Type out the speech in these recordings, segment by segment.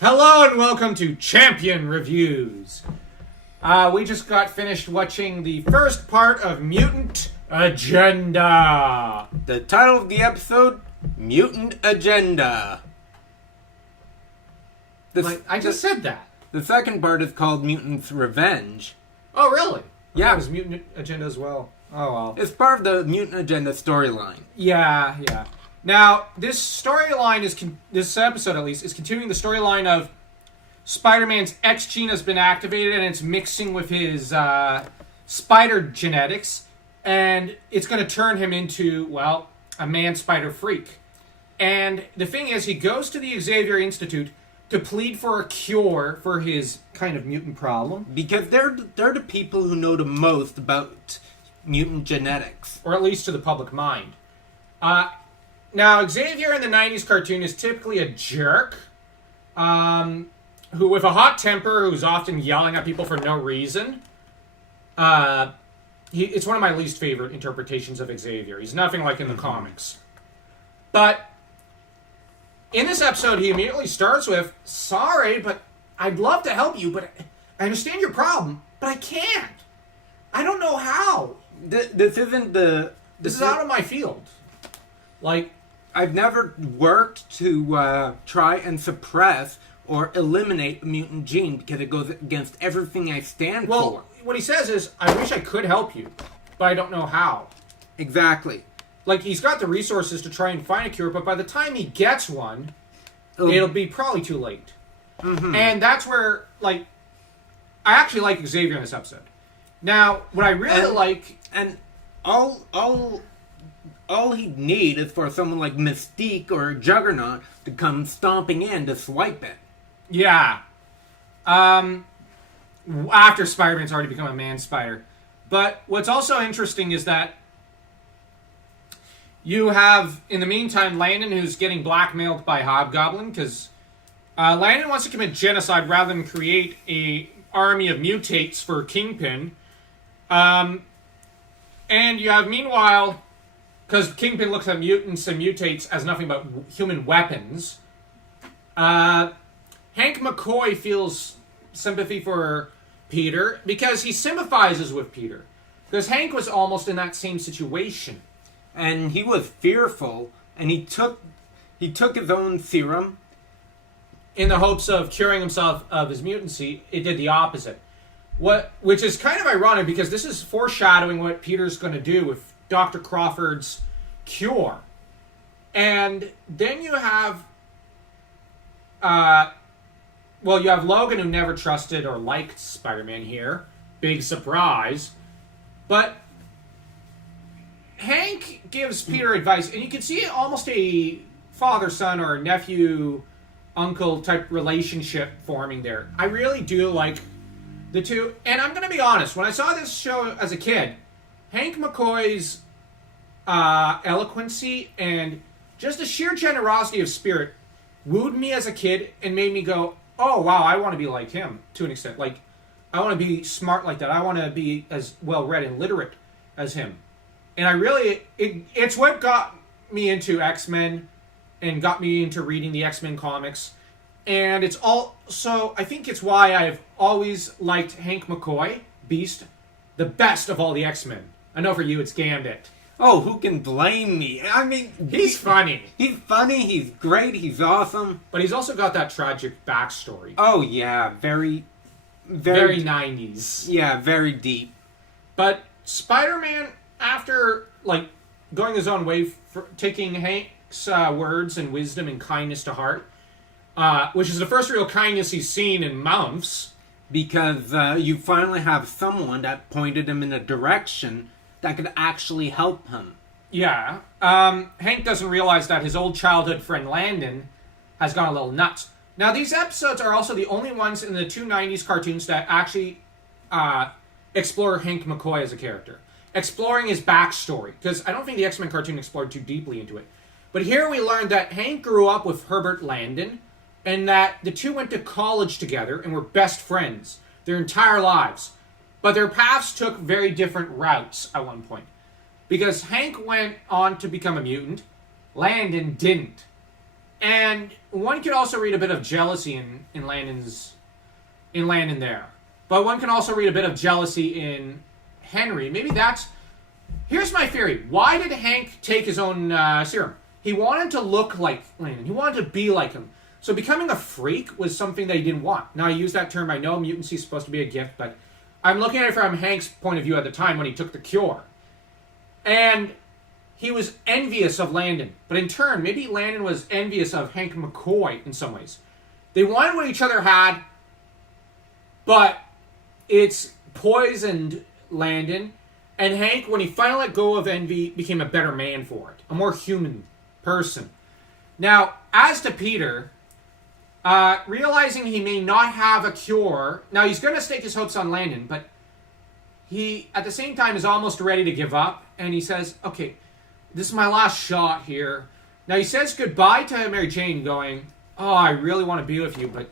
Hello and welcome to Champion Reviews. We just got finished watching the first part of Mutant Agenda. The title of the episode, Mutant Agenda. I just said that. The second part is called Mutants Revenge. Oh, really? Yeah. It was Mutant Agenda as well. Oh, well. It's part of the Mutant Agenda storyline. Yeah. Now, this storyline this episode at least, is continuing the storyline of Spider-Man's X gene has been activated and it's mixing with his spider genetics, and it's going to turn him into, well, a man-spider freak. And the thing is, he goes to the Xavier Institute to plead for a cure for his kind of mutant problem. Because they're the people who know the most about mutant genetics. Or at least to the public mind. Now, Xavier in the 90s cartoon is typically a jerk, who with a hot temper, who's often yelling at people for no reason. It's one of my least favorite interpretations of Xavier. He's nothing like in the comics. But in this episode, he immediately starts with, "Sorry, but I'd love to help you, but I understand your problem, but I can't. I don't know how. This isn't the... This is out of my field." Like, I've never worked to try and suppress or eliminate the mutant gene because it goes against everything I stand for. well, what he says is, "I wish I could help you, but I don't know how." Exactly. Like, he's got the resources to try and find a cure, but by the time he gets one, it'll be probably too late. Mm-hmm. And that's where, like, I actually like Xavier in this episode. Now, what I really like... And all he'd need is for someone like Mystique or Juggernaut to come stomping in to swipe it. Yeah. After Spider-Man's already become a man-spider. But what's also interesting is that you have, in the meantime, Landon, who's getting blackmailed by Hobgoblin, because Landon wants to commit genocide rather than create a army of mutates for Kingpin. And you have, meanwhile, because Kingpin looks at mutants and mutates as nothing but human weapons, Hank McCoy feels sympathy for Peter because he sympathizes with Peter. Because Hank was almost in that same situation. And he was fearful, and he took his own serum. In the hopes of curing himself of his mutancy, it did the opposite. Which is kind of ironic because this is foreshadowing what Peter's going to do with Dr. Crawford's cure. And then you have... you have Logan, who never trusted or liked Spider-Man here. Big surprise. But Hank gives Peter advice, and you can see almost a father-son or nephew-uncle type relationship forming there. I really do like the two. And I'm going to be honest, when I saw this show as a kid, Hank McCoy's eloquency and just the sheer generosity of spirit wooed me as a kid and made me go, oh, wow, I want to be like him to an extent. Like, I want to be smart like that. I want to be as well-read and literate as him. And I really, it's what got me into X-Men and got me into reading the X-Men comics. And it's also, I think it's why I've always liked Hank McCoy, Beast, the best of all the X-Men. I know for you it's Gambit. Oh, who can blame me? I mean... He's funny. He's funny, he's great, he's awesome. But he's also got that tragic backstory. Oh, yeah, very 90s. Yeah, very deep. But Spider-Man, after, like, going his own way, taking Hank's words and wisdom and kindness to heart, which is the first real kindness he's seen in months. Because you finally have someone that pointed him in a direction that could actually help him. Yeah. Hank doesn't realize that his old childhood friend Landon has gone a little nuts. Now, these episodes are also the only ones in the two 90s cartoons that actually explore Hank McCoy as a character. Exploring his backstory. Because I don't think the X-Men cartoon explored too deeply into it. But here we learned that Hank grew up with Herbert Landon, and that the two went to college together and were best friends their entire lives. But their paths took very different routes at one point. Because Hank went on to become a mutant, Landon didn't. And one could also read a bit of jealousy in Landon there. But one can also read a bit of jealousy in Henry. Maybe that's... Here's my theory. Why did Hank take his own serum? He wanted to look like Landon. He wanted to be like him. So becoming a freak was something that he didn't want. Now, I use that term. I know mutancy is supposed to be a gift, but I'm looking at it from Hank's point of view at the time when he took the cure. And he was envious of Landon. But in turn, maybe Landon was envious of Hank McCoy in some ways. They wanted what each other had, but it's poisoned Landon. And Hank, when he finally let go of envy, became a better man for it. A more human person. Now, as to Peter, realizing he may not have a cure... Now, he's going to stake his hopes on Landon, but he, at the same time, is almost ready to give up. And he says, okay, this is my last shot here. Now, he says goodbye to Mary Jane, going, oh, I really want to be with you, but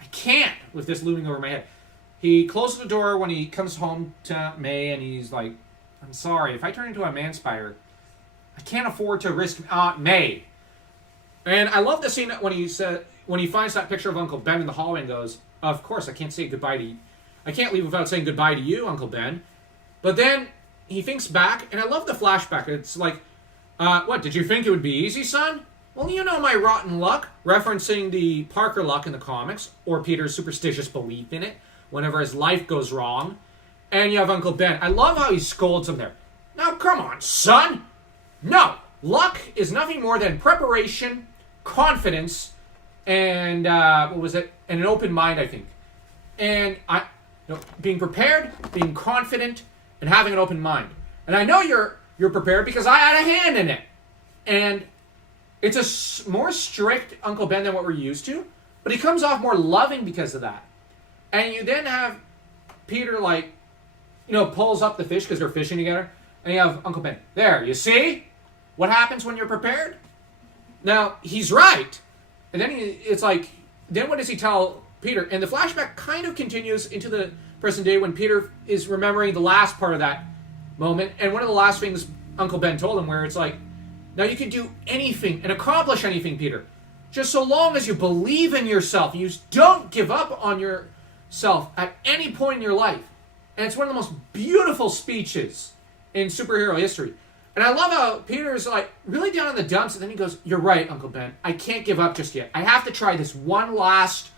I can't with this looming over my head. He closes the door when he comes home to May, and he's like, I'm sorry, if I turn into a man-spider, I can't afford to risk Aunt May. And I love the scene when he finds that picture of Uncle Ben in the hallway and goes, of course, I can't say goodbye to you. I can't leave without saying goodbye to you, Uncle Ben. But then he thinks back, and I love the flashback. It's like, what, did you think it would be easy, son? Well, you know my rotten luck, referencing the Parker luck in the comics, or Peter's superstitious belief in it, whenever his life goes wrong. And you have Uncle Ben. I love how he scolds him there. Now, come on, son. No, luck is nothing more than preparation, confidence, and, and an open mind, I think. And being prepared, being confident, and having an open mind. And I know you're prepared because I had a hand in it. And it's a more strict Uncle Ben than what we're used to, but he comes off more loving because of that. And you then have Peter, pulls up the fish because they're fishing together, and you have Uncle Ben. There, you see what happens when you're prepared? Now, he's right. And then then what does he tell Peter? And the flashback kind of continues into the present day when Peter is remembering the last part of that moment. And one of the last things Uncle Ben told him, where it's like, now you can do anything and accomplish anything, Peter. Just so long as you believe in yourself. You don't give up on yourself at any point in your life. And it's one of the most beautiful speeches in superhero history. And I love how Peter's really down in the dumps, and then he goes, you're right, Uncle Ben. I can't give up just yet. I have to try this one last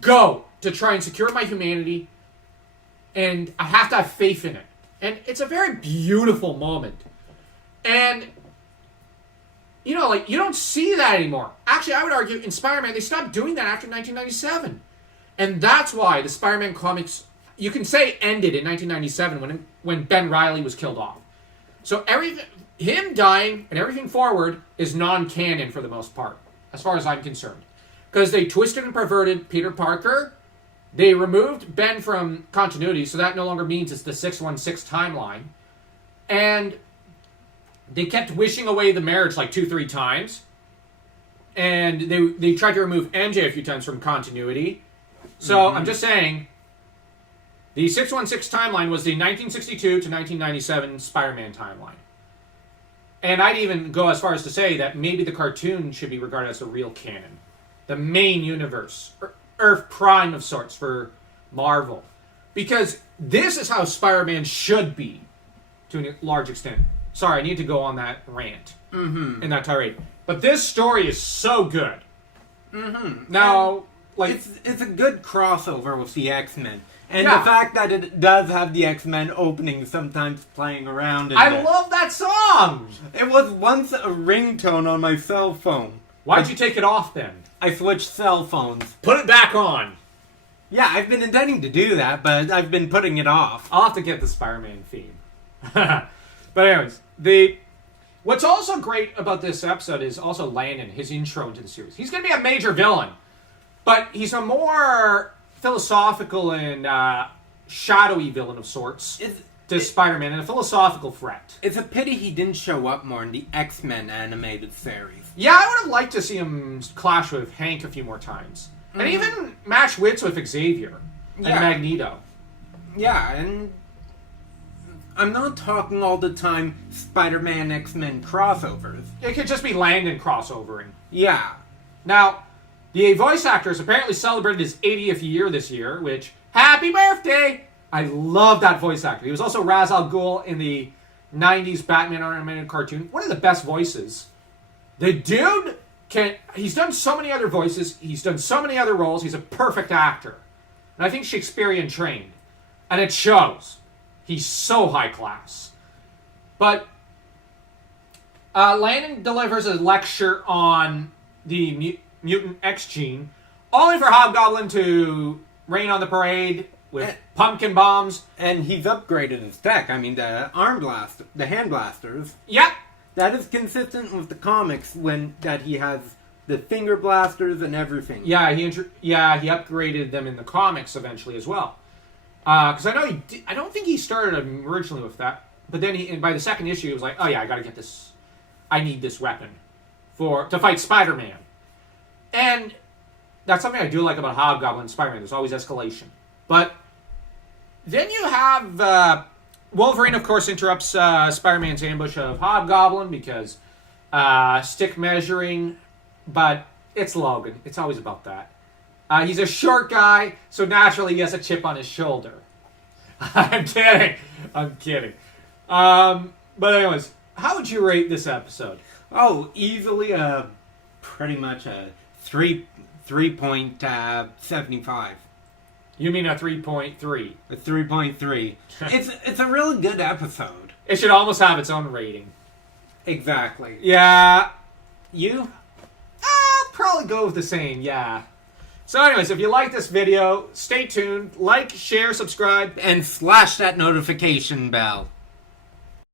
go to try and secure my humanity, and I have to have faith in it. And it's a very beautiful moment. And, you don't see that anymore. Actually, I would argue in Spider-Man, they stopped doing that after 1997. And that's why the Spider-Man comics, you can say, ended in 1997 when Ben Reilly was killed off. So him dying and everything forward is non-canon for the most part, as far as I'm concerned. Because they twisted and perverted Peter Parker. They removed Ben from continuity, so that no longer means it's the 616 timeline. And they kept wishing away the marriage 2-3 times. And they tried to remove MJ a few times from continuity. So I'm just saying, the 616 timeline was the 1962 to 1997 Spider-Man timeline. And I'd even go as far as to say that maybe the cartoon should be regarded as the real canon. The main universe. Earth Prime of sorts for Marvel. Because this is how Spider-Man should be, to a large extent. Sorry, I need to go on that rant. In that tirade. But this story is so good. Now, it's a good crossover with the X-Men. And the fact that it does have the X-Men opening sometimes playing around in I love that song! It was once a ringtone on my cell phone. Why'd you take it off then? I switched cell phones. Put it back on! Yeah, I've been intending to do that, but I've been putting it off. I'll have to get the Spider-Man theme. But anyways, what's also great about this episode is also Landon, his intro into the series. He's going to be a major villain, but he's a more philosophical and shadowy villain of sorts to Spider-Man, and a philosophical threat. It's a pity he didn't show up more in the X-Men animated series. Yeah, I would have liked to see him clash with Hank a few more times. And even match wits with Xavier and Magneto. Yeah, and I'm not talking all the time Spider-Man X-Men crossovers. It could just be Landon crossovering. Yeah. Now, the voice actor has apparently celebrated his 80th year this year, which, happy birthday! I love that voice actor. He was also Ra's al Ghul in the 90s Batman animated cartoon. One of the best voices. The dude he's done so many other voices. He's done so many other roles. He's a perfect actor. And I think Shakespearean trained. And it shows. He's so high class. But Landon delivers a lecture on the mutant X gene, only for Hobgoblin to rain on the parade with pumpkin bombs. And he's upgraded his tech. I mean, the hand blasters. Yep. That is consistent with the comics that he has the finger blasters and everything. Yeah, he upgraded them in the comics eventually as well. Because I don't think he started originally with that. But then by the second issue, he was like, oh yeah, I gotta get this. I need this weapon to fight Spider-Man. And that's something I do like about Hobgoblin and Spider-Man. There's always escalation. But then you have Wolverine, of course, interrupts Spider-Man's ambush of Hobgoblin because stick measuring. But it's Logan. It's always about that. He's a short guy, so naturally he has a chip on his shoulder. I'm kidding. But anyways, how would you rate this episode? Oh, easily pretty much a 3.75. You mean a 3.3? A 3.3. It's a really good episode. It should almost have its own rating. Exactly. Yeah. You? I'll probably go with the same, yeah. So anyways, if you like this video, stay tuned, like, share, subscribe. And slash that notification bell.